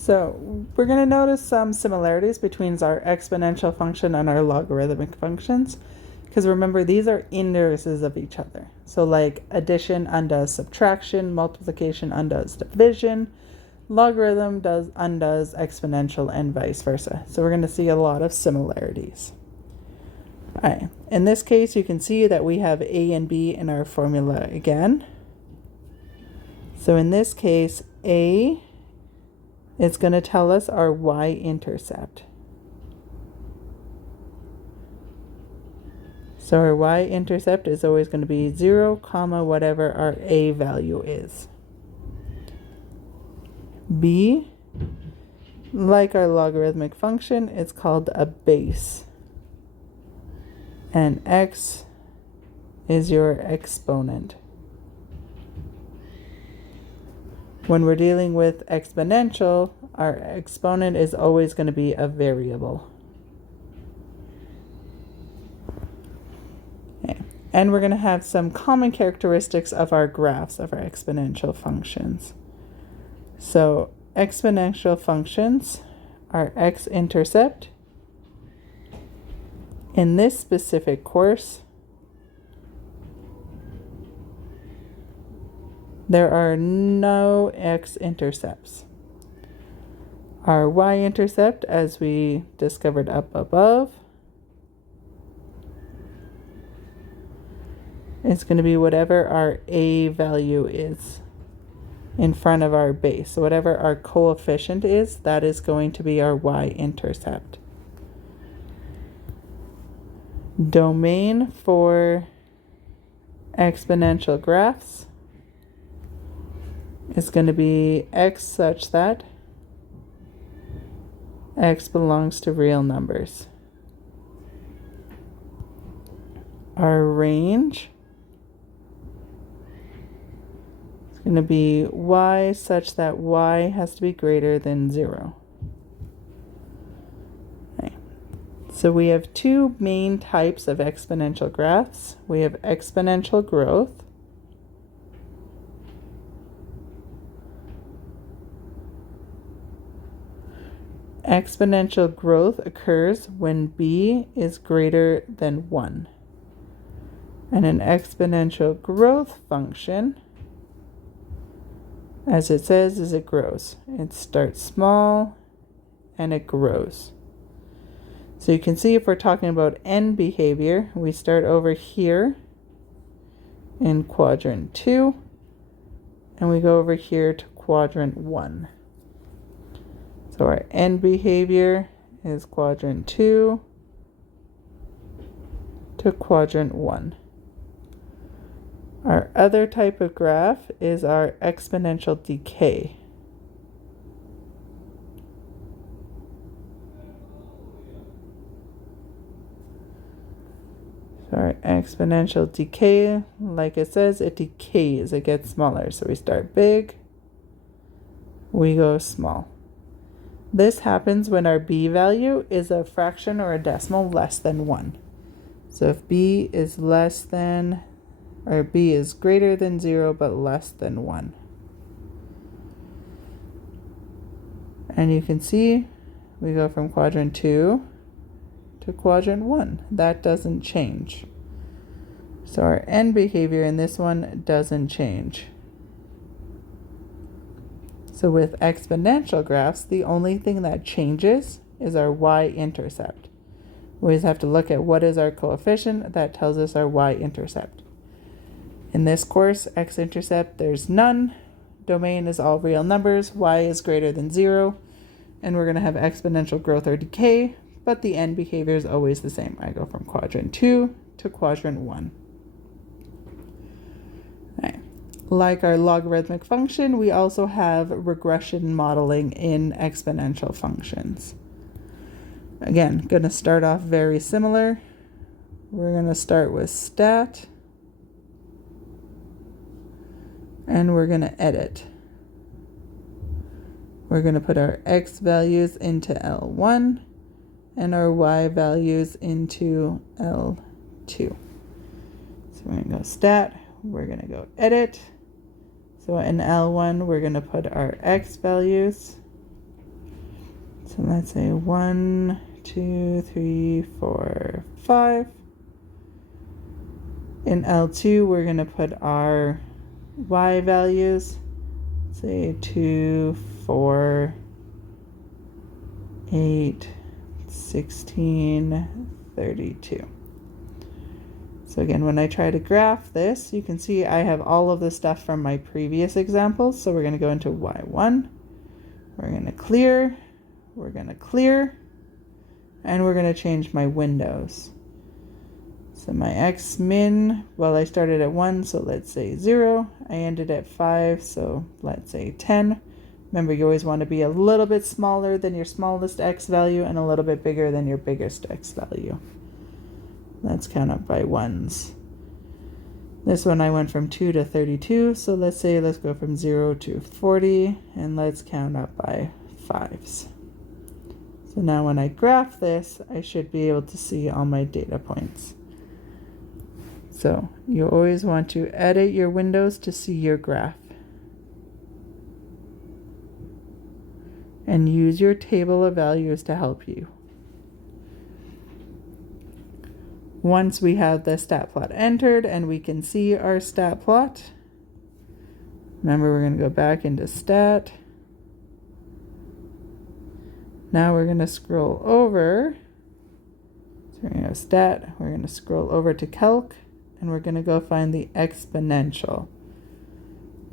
So we're going to notice some similarities between our exponential function and our logarithmic functions, because remember, these are inverses of each other. So like addition undoes subtraction, multiplication undoes division, logarithm undoes exponential, and vice versa. So we're going to see a lot of similarities. All right. In this case, you can see that we have a and b in our formula again. So in this case, a is going to tell us our y-intercept. So our y-intercept is always going to be 0, comma, whatever our a value is. B, like our logarithmic function, it's called a base. And x is your exponent. When we're dealing with exponential, our exponent is always going to be a variable. Okay. And we're going to have some common characteristics of our graphs of our exponential functions. So exponential functions are x-intercept. In this specific course, there are no x-intercepts. Our y-intercept, as we discovered up above, is going to be whatever our a value is in front of our base. So whatever our coefficient is, that is going to be our y-intercept. Domain for exponential graphs is going to be x such that x belongs to real numbers. Our range is going to be y such that y has to be greater than 0. Okay. So we have two main types of exponential graphs. We have exponential growth, exponential growth occurs when b is greater than 1. And an exponential growth function, as it says, is it grows. It starts small and it grows. So you can see if we're talking about end behavior, we start over here in quadrant 2 and we go over here to quadrant 1. So our end behavior is quadrant 2 to quadrant 1. Our other type of graph is our exponential decay. So our exponential decay, like it says, it decays, it gets smaller. So we start big, we go small. This happens when our b value is a fraction or a decimal less than 1. So if b is less than, or b is greater than 0 but less than 1. And you can see we go from quadrant 2 to quadrant 1. That doesn't change. So our end behavior in this one doesn't change. So with exponential graphs, the only thing that changes is our y-intercept. We always have to look at what is our coefficient that tells us our y-intercept. In this course, x-intercept, there's none. Domain is all real numbers. Y is greater than 0. And we're going to have exponential growth or decay, but the end behavior is always the same. I go from quadrant 2 to quadrant 1. All right. Like our logarithmic function, we also have regression modeling in exponential functions. Again, going to start off very similar. We're going to start with stat. And we're going to edit. We're going to put our x values into L1 and our y values into L2. So we're going to go stat. We're going to go edit. So in L1, we're going to put our x values. So let's say 1, 2, 3, 4, 5. In L2, we're going to put our y values, say 2, 4, 8, 16, 32. So again, when I try to graph this, you can see I have all of the stuff from my previous examples. So we're going to go into y1, we're going to clear, we're going to clear, and we're going to change my windows. So my x min, well, I started at 1, so let's say 0. I ended at 5, so let's say 10. Remember, you always want to be a little bit smaller than your smallest x value and a little bit bigger than your biggest x value. Let's count up by ones. This one I went from 2 to 32, so let's go from 0 to 40, and let's count up by 5s. So now when I graph this, I should be able to see all my data points. So you always want to edit your windows to see your graph. And use your table of values to help you. Once we have the stat plot entered and we can see our stat plot, remember we're going to go back into stat. Now we're going to scroll over. So we're going to go stat, we're going to scroll over to calc, and we're going to go find the exponential.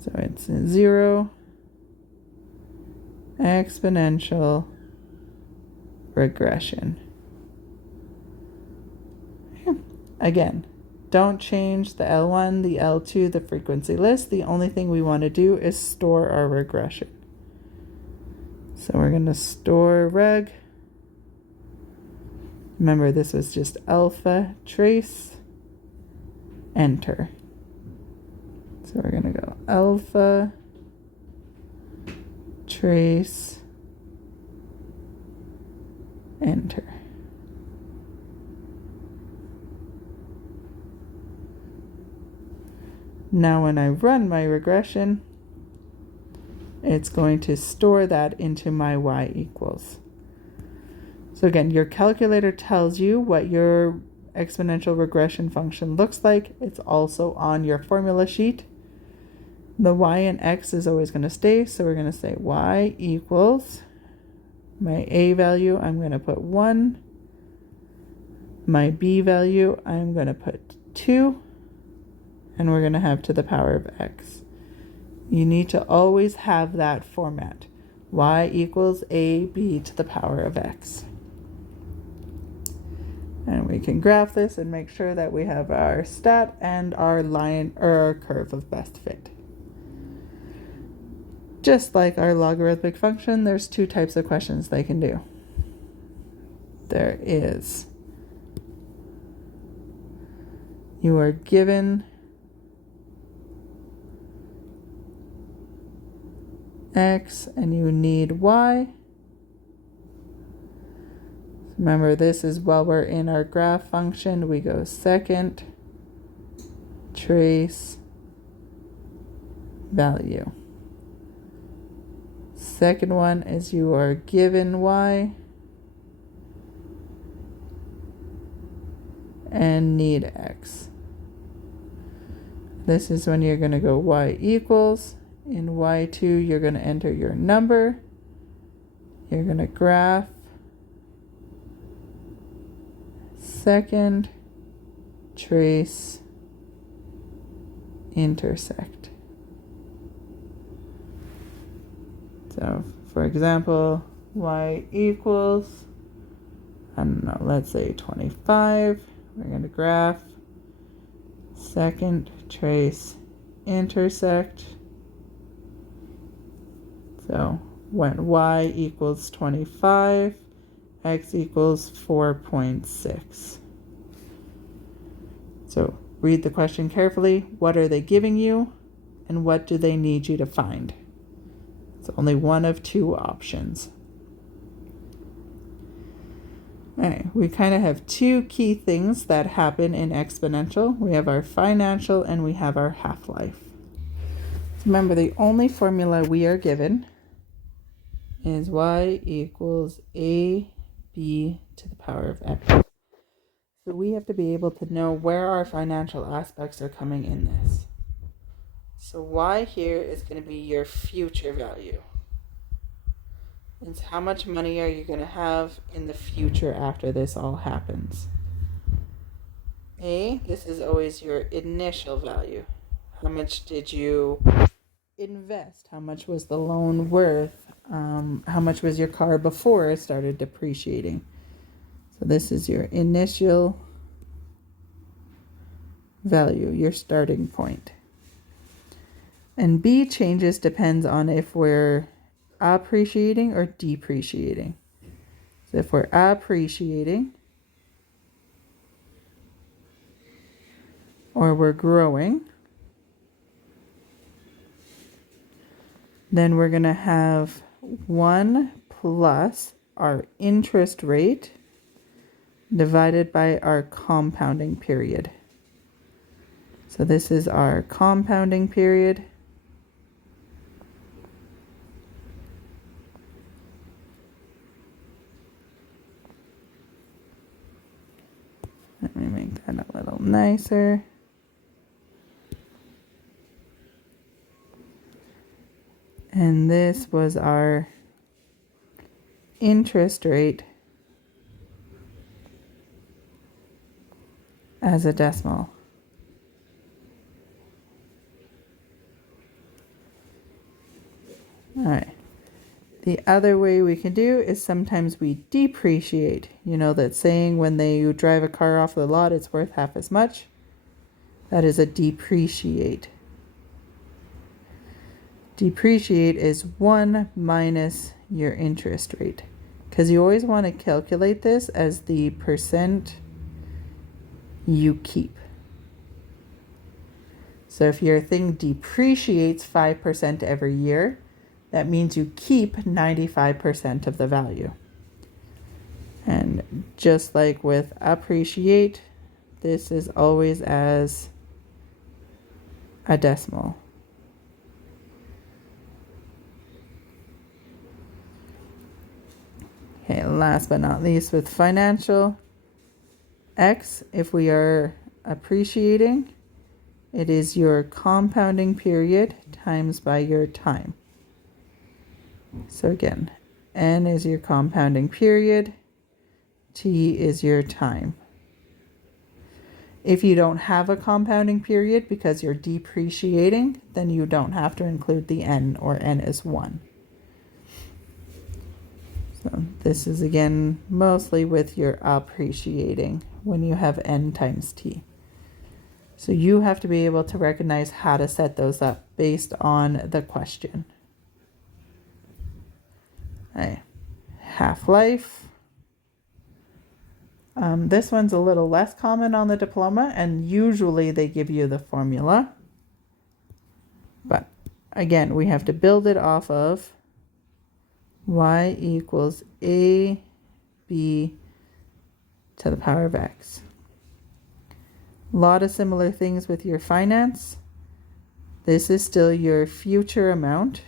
So it's 0, exponential regression. Again, don't change the L1, the L2, the frequency list. The only thing we want to do is store our regression. So we're going to store reg. Remember, this was just alpha trace, enter. So we're going to go alpha trace, enter. Now when I run my regression, it's going to store that into my y equals. So again, your calculator tells you what your exponential regression function looks like. It's also on your formula sheet. The y and x is always going to stay, so we're going to say y equals, my a value, I'm going to put 1. My b value, I'm going to put 2. And we're going to have to the power of x. You need to always have that format. Y equals ab to the power of x. And we can graph this and make sure that we have our stat and our line or our curve of best fit. Just like our logarithmic function, there's 2 types of questions they can do. There is, you are given x and you need y. Remember, this is while we're in our graph function, we go second trace value. Second one is you are given y and need x. This is when you're going to go y equals. In y2, you're going to enter your number. You're going to graph second trace intersect. So, for example, y equals, I don't know, let's say 25. We're going to graph second trace intersect. So when y equals 25, x equals 4.6. So read the question carefully. What are they giving you? And what do they need you to find? It's only one of 2 options. All right, we kind of have 2 key things that happen in exponential. We have our financial and we have our half-life. Remember, the only formula we are given is y equals ab to the power of x. So we have to be able to know where our financial aspects are coming in this. So y here is going to be your future value. It's how much money are you going to have in the future after this all happens. A, this is always your initial value. How much did you invest? How much was the loan worth? How much was your car before it started depreciating? So this is your initial value, your starting point. And B changes depends on if we're appreciating or depreciating. So if we're appreciating or we're growing, then we're going to have 1 plus our interest rate divided by our compounding period. So this is our compounding period. Let me make that a little nicer. And this was our interest rate as a decimal. All right. The other way we can do is sometimes we depreciate. You know that saying when you drive a car off the lot, it's worth half as much? That is a depreciate. Depreciate is 1 minus your interest rate, because you always want to calculate this as the percent you keep. So if your thing depreciates 5% every year, that means you keep 95% of the value. And just like with appreciate, this is always as a decimal. Okay, last but not least with financial, X, if we are appreciating, it is your compounding period times by your time. So again, N is your compounding period, T is your time. If you don't have a compounding period because you're depreciating, then you don't have to include the N, or N is 1. So this is again mostly with your appreciating when you have N times T. So you have to be able to recognize how to set those up based on the question. Right. Half-life. This one's a little less common on the diploma, and usually they give you the formula. But again, we have to build it off of y equals ab to the power of x. A lot of similar things with your finance. This is still your future amount.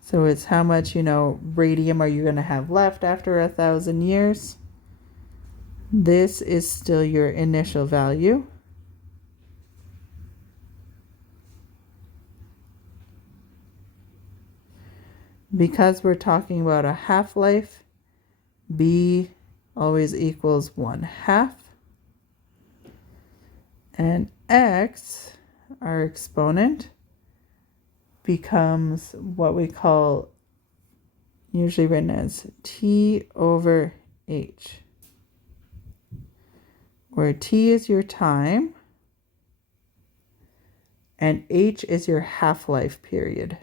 So it's how much, radium are you going to have left after 1,000 years. This is still your initial value. Because we're talking about a half-life, B always equals 1/2. And X, our exponent, becomes what we call, usually written as T over H, where T is your time and H is your half-life period.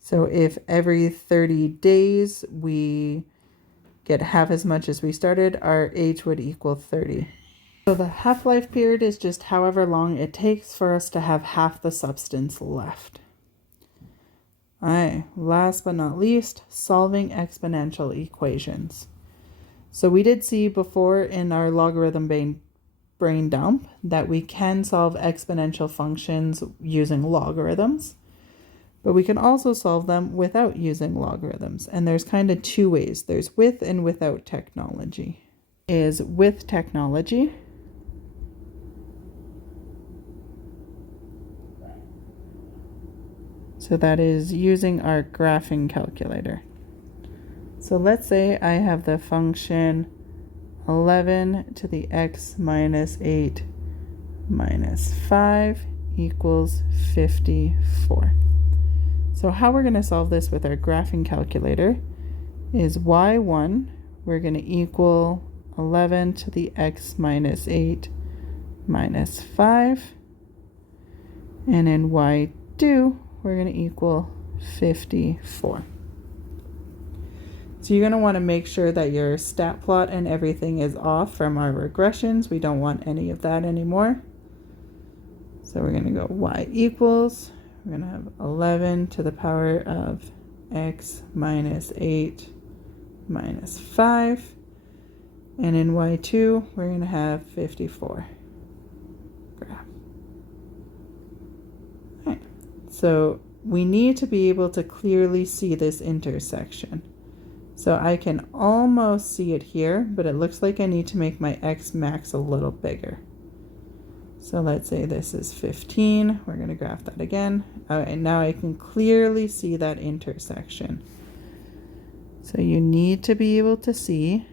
So if every 30 days we get half as much as we started, our H would equal 30. So the half-life period is just however long it takes for us to have half the substance left. All right, last but not least, solving exponential equations. So we did see before in our logarithm brain dump that we can solve exponential functions using logarithms, but we can also solve them without using logarithms. And there's kind of two ways. There's with and without technology. Is with technology. So that is using our graphing calculator. So let's say I have the function 11 to the x minus 8 minus 5 equals 54. So how we're going to solve this with our graphing calculator is y1, we're going to equal 11 to the x minus 8 minus 5. And in y2, we're going to equal 54. So you're going to want to make sure that your stat plot and everything is off from our regressions. We don't want any of that anymore. So we're going to go y equals, we're going to have 11 to the power of x minus 8 minus 5. And in y2, we're going to have 54. Graph. All right. So we need to be able to clearly see this intersection. So I can almost see it here, but it looks like I need to make my x max a little bigger. So let's say this is 15. We're going to graph that again. All right, now I can clearly see that intersection. So you need to be able to see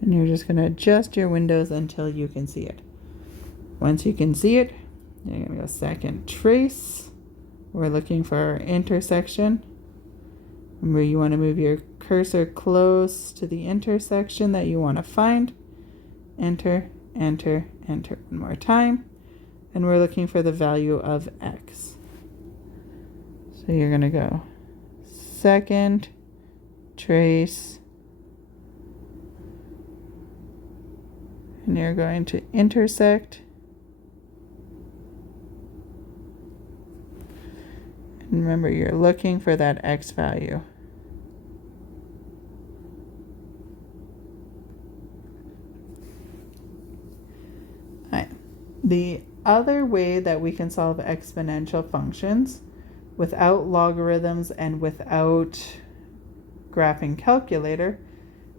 and you're just going to adjust your windows until you can see it. Once you can see it, you're going to go second trace. We're looking for our intersection. Remember, you want to move your cursor close to the intersection that you want to find. Enter, enter, enter one more time. And we're looking for the value of x. So you're going to go second trace. And you're going to intersect. And remember, you're looking for that x value. All right. The other way that we can solve exponential functions without logarithms and without graphing calculator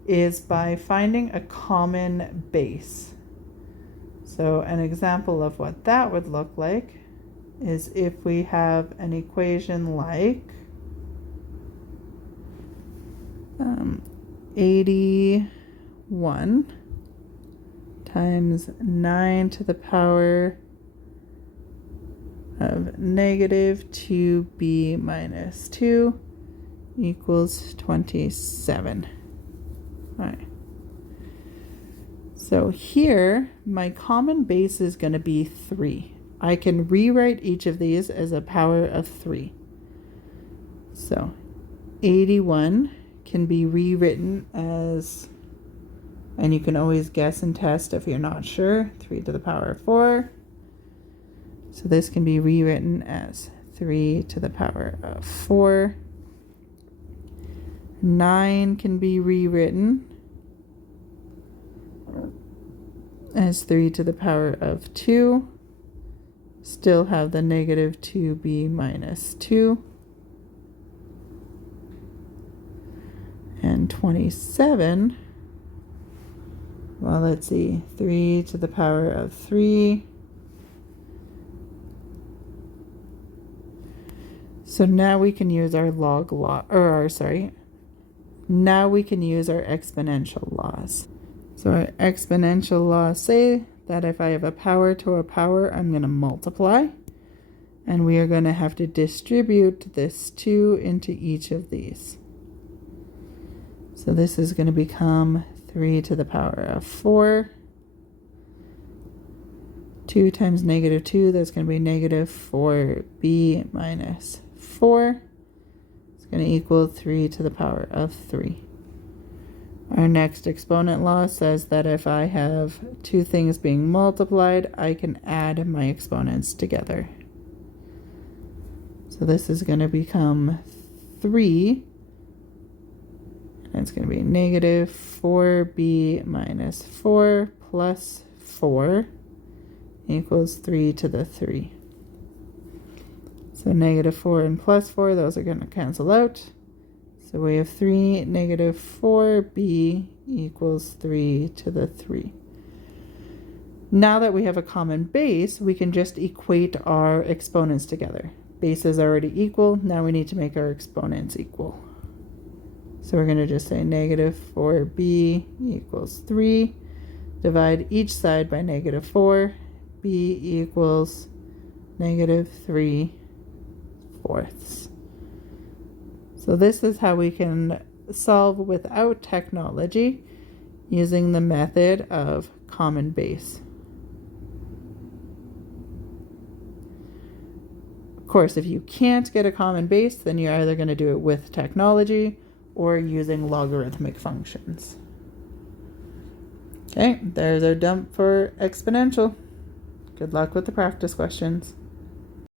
is by finding a common base. So an example of what that would look like is if we have an equation like 81 times 9 to the power of negative 2b minus 2 equals 27. All right. So here, my common base is going to be 3. I can rewrite each of these as a power of 3. So 81 can be rewritten as, and you can always guess and test if you're not sure, 3 to the power of 4. So this can be rewritten as 3 to the power of 4. 9 can be rewritten as 3 to the power of 2. Still have the negative 2b minus 2. And 27, well, let's see, 3 to the power of 3. So now we can use our now we can use our exponential laws. So our exponential laws say that if I have a power to a power, I'm going to multiply. And we are going to have to distribute this 2 into each of these. So this is going to become 3 to the power of 4. 2 times negative 2, that's going to be negative 4b minus 4. It's going to equal 3 to the power of 3. Our next exponent law says that if I have two things being multiplied, I can add my exponents together. So this is going to become 3. And it's going to be negative 4b minus 4 plus 4 equals 3 to the 3. So negative 4 and plus 4, those are going to cancel out. So we have 3 negative 4b equals 3 to the 3. Now that we have a common base, we can just equate our exponents together. Base is already equal. Now we need to make our exponents equal. So we're going to just say negative 4b equals 3. Divide each side by negative 4. b equals negative 3/4. So this is how we can solve without technology using the method of common base. Of course, if you can't get a common base, then you're either going to do it with technology or using logarithmic functions. Okay, there's our dump for exponential. Good luck with the practice questions.